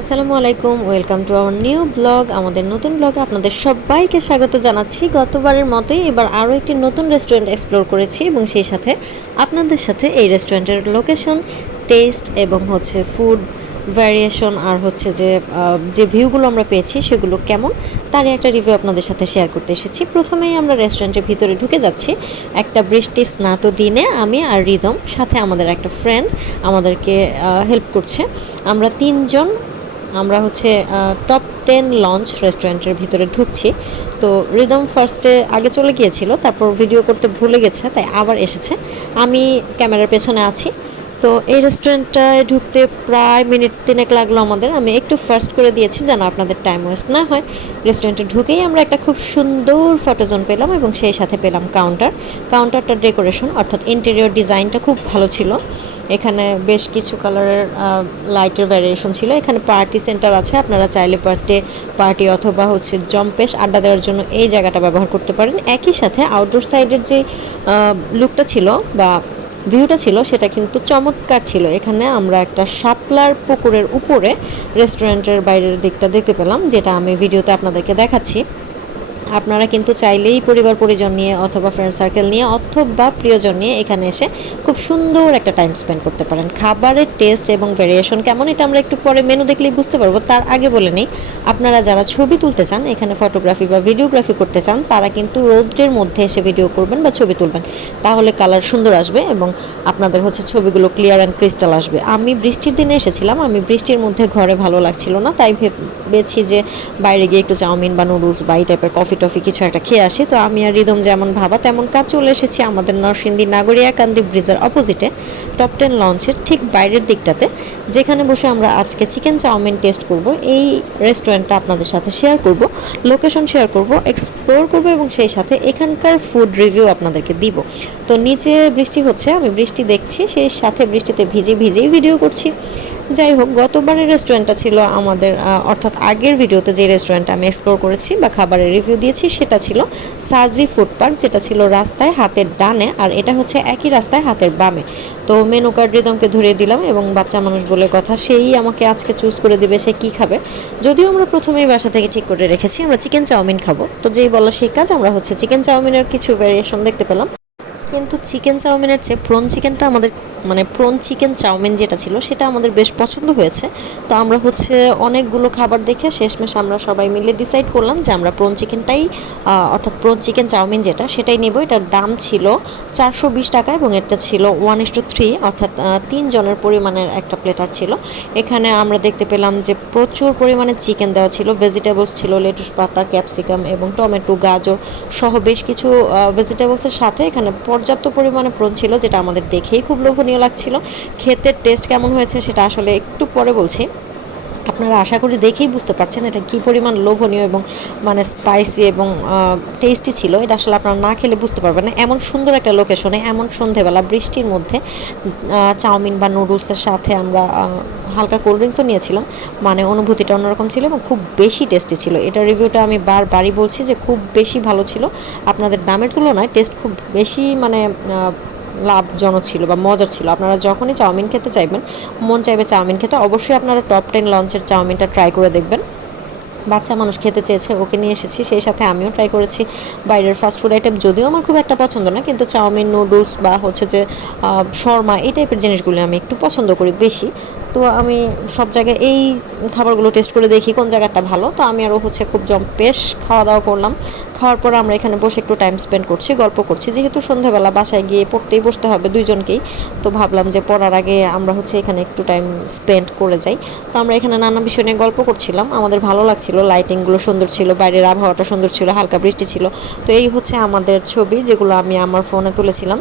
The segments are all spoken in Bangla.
আসসালামু আলাইকুম, welcome to our new blog. আমাদের নতুন ব্লগে আপনাদের সবাইকে স্বাগত জানাচ্ছি। গতবারের মতোই এবার আরও একটি নতুন রেস্টুরেন্ট এক্সপ্লোর করেছি এবং সেই সাথে আপনাদের সাথে এই রেস্টুরেন্টের লোকেশন, টেস্ট এবং ফুড ভ্যারিয়েশন আর যে ভিউগুলো আমরা পেয়েছি সেগুলো কেমন তারই একটা রিভিউ আপনাদের সাথে শেয়ার করতে এসেছি। প্রথমেই আমরা রেস্টুরেন্টের ভিতরে ঢুকে যাচ্ছি। একটা বৃষ্টি স্নাত দিনে আমি আর রিদম সাথে আমাদের একটা ফ্রেন্ড আমাদেরকে হেল্প করছে। আমরা তিনজন টপ 10 লঞ্চ রেস্টুরেন্টের ভিতরে ঢুকছি। তো রিদম ফার্স্টে আগে চলে গিয়েছিল, তারপর ভিডিও করতে ভুলে গেছে, তাই আবার এসেছে। আমি ক্যামেরার পেছনে আছি। তো এই রেস্টুরেন্টটায় ঢুকতে প্রায় মিনিট 3 লাগলো আমাদের। আমি একটু ফার্স্ট করে দিয়েছি যেন আপনাদের টাইম ওয়েস্ট না হয়। রেস্টুরেন্টে ঢুকেই আমরা একটা খুব সুন্দর ফটোজোন পেলাম এবং সেই সাথে পেলাম কাউন্টারটার ডেকোরেশন অর্থাৎ ইন্টেরিয়র ডিজাইনটা খুব ভালো ছিল। এখানে বেশ কিছু কালারের লাইটের ভ্যারিয়েশন ছিল। এখানে পার্টি সেন্টার আছে, আপনারা চাইলে পার্টি অথবা জম্পেশ আড্ডা দেওয়ার জন্য এই জায়গাটা ব্যবহার করতে পারেন। একই সাথে আউটডোর সাইডের যে লুকটা ছিল বা ভিউটা ছিল সেটা কিন্তু চমৎকার ছিল। এখানে আমরা একটা শাপলার পুকুরের উপরে রেস্টুরেন্টের বাইরের দিকটা দেখতে পেলাম, যেটা আমি ভিডিওতে আপনাদেরকে দেখাচ্ছি। আপনারা কিন্তু চাইলেই পরিবার পরিজন নিয়ে অথবা ফ্রেন্ড সার্কেল নিয়ে অথবা প্রিয়জন নিয়ে এখানে এসে খুব সুন্দর একটা টাইম স্পেন্ড করতে পারেন। খাবারের টেস্ট এবং ভ্যারিয়েশন কেমন এটা আমরা একটু পরে মেনু দেখলেই বুঝতে পারবো। তার আগে বলে নিই, আপনারা যারা ছবি তুলতে চান, এখানে ফটোগ্রাফি বা ভিডিওগ্রাফি করতে চান, তারা কিন্তু রোদ্রের মধ্যে এসে ভিডিও করবেন বা ছবি তুলবেন, তাহলে কালার সুন্দর আসবে এবং আপনাদের ছবিগুলো ক্লিয়ার অ্যান্ড ক্রিস্টাল আসবে। আমি বৃষ্টির দিনে এসেছিলাম, আমি বৃষ্টির মধ্যে ঘরে ভালো লাগছিল না, তাই ভেবেছি যে বাইরে গিয়ে একটু চাউমিন বা নুডলস বা এই টাইপের কফি টফি কিছু একটা খেয়ে আসি। তো আমি আর রিদম যেমন ভাবা তেমন কাজ চলে এসেছি আমাদের নরসিংদী নাগরিয়াকান্দি ব্রিজের অপোজিটে টপ 10 লঞ্চের ঠিক বাইরের দিকটাতে, যেখানে বসে আমরা আজকে চিকেন চাউমিন টেস্ট করব। এই রেস্টুরেন্টটা আপনাদের সাথে শেয়ার করব, লোকেশন শেয়ার করব, এক্সপ্লোর করব এবং সেই সাথে এখানকার ফুড রিভিউ আপনাদেরকে দিব। তো নিচে বৃষ্টি হচ্ছে, আমি বৃষ্টি দেখছি, সেই সাথে বৃষ্টিতে ভিজেই ভিডিও করছি। যাই হোক, গতবারের রেস্টুরেন্টটা ছিল আমাদের অর্থাৎ আগের ভিডিওতে যে রেস্টুরেন্টটা আমি এক্সপ্লোর করেছি বা খাবারের রিভিউ দিয়েছি সেটা ছিল সাজি ফুড পার্ক, যেটা ছিল রাস্তায় হাতের ডানে, আর এটা একই রাস্তায় হাতের বামে। তো মেনু কার্ড রিদমকে ধরিয়ে দিলাম এবং বাচ্চা মানুষ বলে কথা, সেই আমাকে আজকে চুজ করে দিবে সে কী খাবে। যদিও আমরা প্রথমেই বাসা থেকে ঠিক করে রেখেছি আমরা চিকেন চাউমিন খাবো, তো যেই বলা সেই কাজ। আমরা চিকেন চাউমিনের কিছু ভ্যারিয়েশন দেখতে পেলাম, কিন্তু চিকেন চাউমিনের চেয়ে প্রন চিকেনটা আমাদের প্রন চিকেন চাউমিন যেটা ছিল সেটা আমাদের বেশ পছন্দ হয়েছে। তো আমরা অনেকগুলো খাবার দেখে শেষমেশ আমরা সবাই মিলে ডিসাইড করলাম যে আমরা প্রন চিকেনটাই অর্থাৎ প্রন চিকেন চাউমিন যেটা সেটাই নেব। এটার দাম ছিল 420 টাকা এবং এটা ছিল 1:3 অর্থাৎ 3 জনের পরিমাণের একটা প্লেটার ছিল। এখানে আমরা দেখতে পেলাম যে প্রচুর পরিমাণে চিকেন দেওয়া ছিল, ভেজিটেবলস ছিল, লেটুস পাতা, ক্যাপসিকাম এবং টমেটো, গাজর সহ বেশ কিছু ভেজিটেবলসের সাথে এখানে পর্যাপ্ত পরিমাণে প্রন ছিল, যেটা আমাদের দেখেই খুব লোভনীয় লাগছিল। খেতে টেস্ট কেমন হয়েছে সেটা আসলে একটু পরে বলছি। আপনারা আশা করি দেখেই বুঝতে পারছেন এটা কী পরিমাণ লোভনীয় এবং স্পাইসি এবং টেস্টি ছিল। এটা আসলে আপনারা না খেলে বুঝতে পারবেন না। এমন সুন্দর একটা লোকেশনে এমন সন্ধেবেলা বৃষ্টির মধ্যে চাউমিন বা নুডলসের সাথে আমরা হালকা কোল্ড ড্রিঙ্কসও নিয়েছিলাম, অনুভূতিটা অন্যরকম ছিল এবং খুব বেশি টেস্টি ছিল। এটার রিভিউটা আমি বারবারই বলছি যে খুব বেশি ভালো ছিল। আপনাদের দামের তুলনায় টেস্ট খুব বেশি লাভজনক ছিল বা মজার ছিল। আপনারা যখনই চাউমিন খেতে চাইবেন, মন চাইবে চাউমিন খেতে, অবশ্যই আপনারা টপ 10 লঞ্চের চাউমিনটা ট্রাই করে দেখবেন। বাচ্চা মানুষ খেতে চেয়েছে, ওকে নিয়ে এসেছি, সেই সাথে আমিও ট্রাই করেছি বাইরের ফাস্টফুড আইটেম, যদিও আমার খুব একটা পছন্দ না, কিন্তু চাউমিন, নুডলস বা শর্মা এই টাইপের জিনিসগুলো আমি একটু পছন্দ করি বেশি। তো আমি সব জায়গায় এই খাবারগুলো টেস্ট করে দেখি কোন জায়গাটা ভালো। তো আমি আরও খুব বেশ খাওয়া দাওয়া করলাম। খাওয়ার পর আমরা এখানে বসে একটু টাইম স্পেন্ড করছি, গল্প করছি, যেহেতু সন্ধ্যাবেলা বাসায় গিয়ে পড়তেই বসতে হবে দুইজনকেই। তো ভাবলাম যে পড়ার আগে আমরা এখানে একটু টাইম স্পেন্ড করে যাই। তো আমরা এখানে নানা বিষয় নিয়ে গল্প করছিলাম, আমাদের ভালো লাগছিল, লাইটিংগুলো সুন্দর ছিল, বাইরের আবহাওয়াটা সুন্দর ছিল, হালকা বৃষ্টি ছিল। তো এই আমাদের ছবি, যেগুলো আমি আমার ফোনে তুলেছিলাম।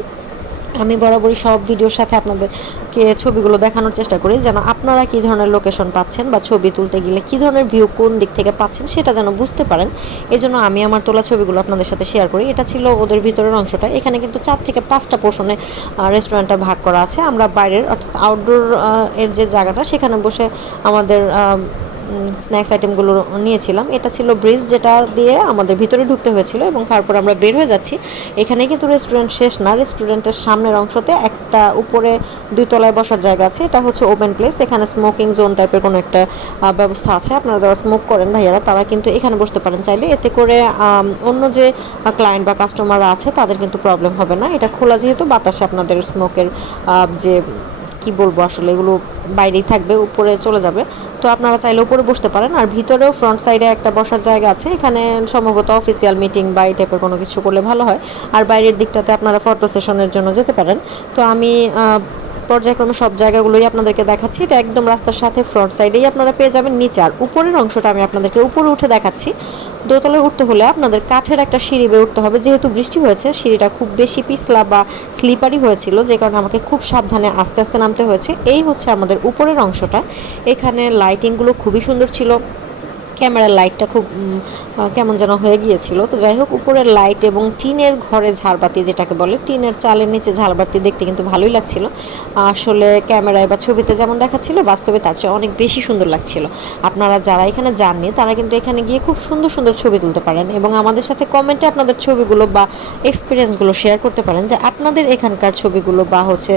আমি বরাবরই সব ভিডিওর সাথে আপনাদেরকে ছবিগুলো দেখানোর চেষ্টা করি, যেন আপনারা কী ধরনের লোকেশন পাচ্ছেন বা ছবি তুলতে গেলে কী ধরনের ভিউ কোন দিক থেকে পাচ্ছেন সেটা যেন বুঝতে পারেন। এই জন্য আমি আমার তোলা ছবিগুলো আপনাদের সাথে শেয়ার করি। এটা ছিল ওদের ভিতরের অংশটা। এখানে কিন্তু 4 থেকে 5টা পোর্শনে রেস্টুরেন্টটা ভাগ করা আছে। আমরা বাইরের অর্থাৎ আউটডোর এর যে জায়গাটা সেখানে বসে আমাদের স্ন্যাক্স আইটেমগুলো নিয়েছিলাম। এটা ছিল ব্রিজ, যেটা দিয়ে আমাদের ভিতরে ঢুকতে হয়েছিল এবং তারপর আমরা বের হয়ে যাচ্ছি। এখানে কিন্তু রেস্টুরেন্ট শেষ না, রেস্টুরেন্টের সামনের অংশতে একটা উপরে 2 তলায় বসার জায়গা আছে। এটা হচ্ছে ওপেন প্লেস, এখানে স্মোকিং জোন টাইপের কোনো একটা ব্যবস্থা আছে। আপনারা যারা স্মোক করেন ভাইয়ারা, তারা কিন্তু এখানে বসতে পারেন চাইলে। এতে করে অন্য যে ক্লায়েন্ট বা কাস্টমাররা আছে তাদের কিন্তু প্রবলেম হবে না। এটা খোলা যেহেতু, বাতাসে আপনাদের স্মোকের যে কি বলবো আসলে, এগুলো বাইরেই থাকবে, উপরে চলে যাবে। তো আপনারা চাইলে উপরে বসতে পারেন। আর ভিতরেও ফ্রন্ট সাইডে একটা বসার জায়গা আছে, এখানে সম্ভবত অফিসিয়াল মিটিং বা এই টাইপের কোনো কিছু করলে ভালো হয়। আর বাইরের দিকটাতে আপনারা ফটো সেশনের জন্য যেতে পারেন। তো আমি পর্যায়ক্রমে সব জায়গাগুলোই আপনাদেরকে দেখাচ্ছি। এটা একদম রাস্তার সাথে ফ্রন্ট সাইডেই আপনারা পেয়ে যাবেন। নিচে আর উপরের অংশটা আমি আপনাদেরকে উপরে উঠে দেখাচ্ছি। দোতলায় উঠতে হলে আপনাদের কাঠের একটা সিঁড়ি বেয়ে উঠতে হবে। যেহেতু বৃষ্টি হয়েছে, সিঁড়িটা খুব বেশি পিছলা বা স্লিপারি হয়েছিল, যে কারণে আমাকে খুব সাবধানে আস্তে আস্তে নামতে হয়েছে। এই হচ্ছে আমাদের উপরের অংশটা। এখানে লাইটিংগুলো খুবই সুন্দর ছিল, ক্যামেরার লাইটটা খুব কেমন যেন হয়ে গিয়েছিল। তো যাই হোক, উপরের লাইট এবং টিনের ঘরে ঝাড়বাতি, যেটাকে বলে টিনের চালের নিচে ঝাড়বাতি, দেখতে কিন্তু ভালোই লাগছিল। আসলে ক্যামেরায় বা ছবিতে যেমন দেখাচ্ছিল, বাস্তবে তার চেয়ে অনেক বেশি সুন্দর লাগছিল। আপনারা যারা এখানে যাননি, তারা কিন্তু এখানে গিয়ে খুব সুন্দর সুন্দর ছবি তুলতে পারেন এবং আমাদের সাথে কমেন্টে আপনাদের ছবিগুলো বা এক্সপিরিয়েন্সগুলো শেয়ার করতে পারেন, যে আপনাদের এখানকার ছবিগুলো বা হচ্ছে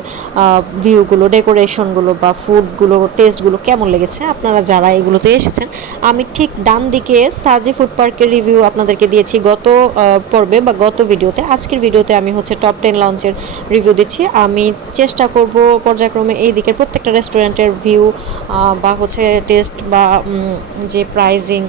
ভিউগুলো, ডেকোরেশনগুলো বা ফুডগুলো, টেস্টগুলো কেমন লেগেছে আপনারা যারা এগুলোতে এসেছেন। আমি ঠিক ডান দিকে সাজি ফুড পার্কের রিভিউ আপনাদেরকে দিয়েছি গত পর্বে বা গত ভিডিওতে। আজকের ভিডিওতে আমি হচ্ছে টপ 10 লঞ্চের রিভিউ দিচ্ছি। আমি চেষ্টা করব পর্যায়ক্রমে এই দিকের প্রত্যেকটা রেস্টুরেন্টের ভিউ বা হচ্ছে টেস্ট বা যে প্রাইজিং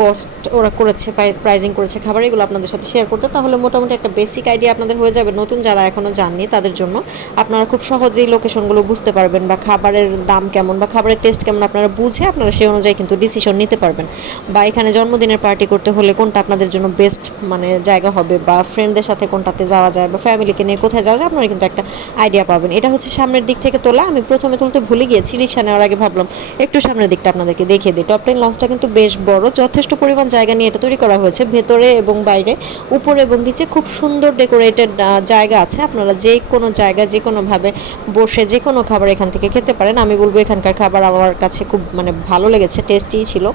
কস্ট ওরা করেছে, প্রাইজিং করেছে খাবার, এগুলো আপনাদের সাথে শেয়ার করতে। তাহলে মোটামুটি একটা বেসিক আইডিয়া আপনাদের হয়ে যাবে। নতুন যারা এখনও জাননি তাদের জন্য আপনারা খুব সহজেই লোকেশনগুলো বুঝতে পারবেন, বা খাবারের দাম কেমন বা খাবারের টেস্ট কেমন আপনারা বুঝে আপনারা সেই অনুযায়ী কিন্তু ডিসিশন নিতে পারবেন। বা এখানে জন্মদিনের পার্টি করতে হলে কোনটা আপনাদের জন্য বেস্ট মানে জায়গা হবে, বা ফ্রেন্ডদের সাথে কোনটাতে যাওয়া যায়, বা ফ্যামিলিকে নিয়ে কোথায় যাওয়া যায়, আপনারা কিন্তু একটা আইডিয়া পাবেন। এটা হচ্ছে সামনের দিক থেকে তোলা। আমি প্রথমে তুলতে ভুলে গিয়েছি, রিক্সা নেওয়ার আগে ভাবলাম একটু সামনের দিকটা আপনাদেরকে দেখিয়ে দিই। টপ 10 লঞ্চটা কিন্তু বেশ বড়, যথেষ্ট পরিমাণ জায়গা নিয়ে এটা তৈরি করা হয়েছে। ভেতরে এবং বাইরে, উপরে এবং নিচে খুব সুন্দর ডেকোরেটেড জায়গা আছে। আপনারা যে কোনো জায়গা যে কোনোভাবে বসে যে কোনো খাবার এখান থেকে খেতে পারেন। আমি বলবো এখানকার খাবার আমার কাছে খুব মানে ভালো লেগেছে, টেস্টিই ছিল।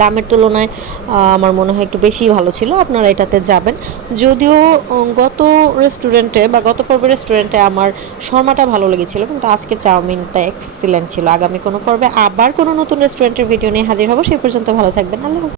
দামের তুলনায় আমার মনে হয় একটু বেশিই ভালো ছিল। আপনারা এটাতে যাবেন। যদিও গত রেস্টুরেন্টে বা গত পর্বের রেস্টুরেন্টে আমার শর্মাটা ভালো লেগেছিল, কিন্তু আজকে চাউমিনটা এক্সিলেন্ট ছিল। আগামী কোনো পর্বে আবার কোনো নতুন রেস্টুরেন্টের ভিডিও নিয়ে হাজির হব। সেই পর্যন্ত ভালো থাকবেন। আল্লাহ হাফেজ।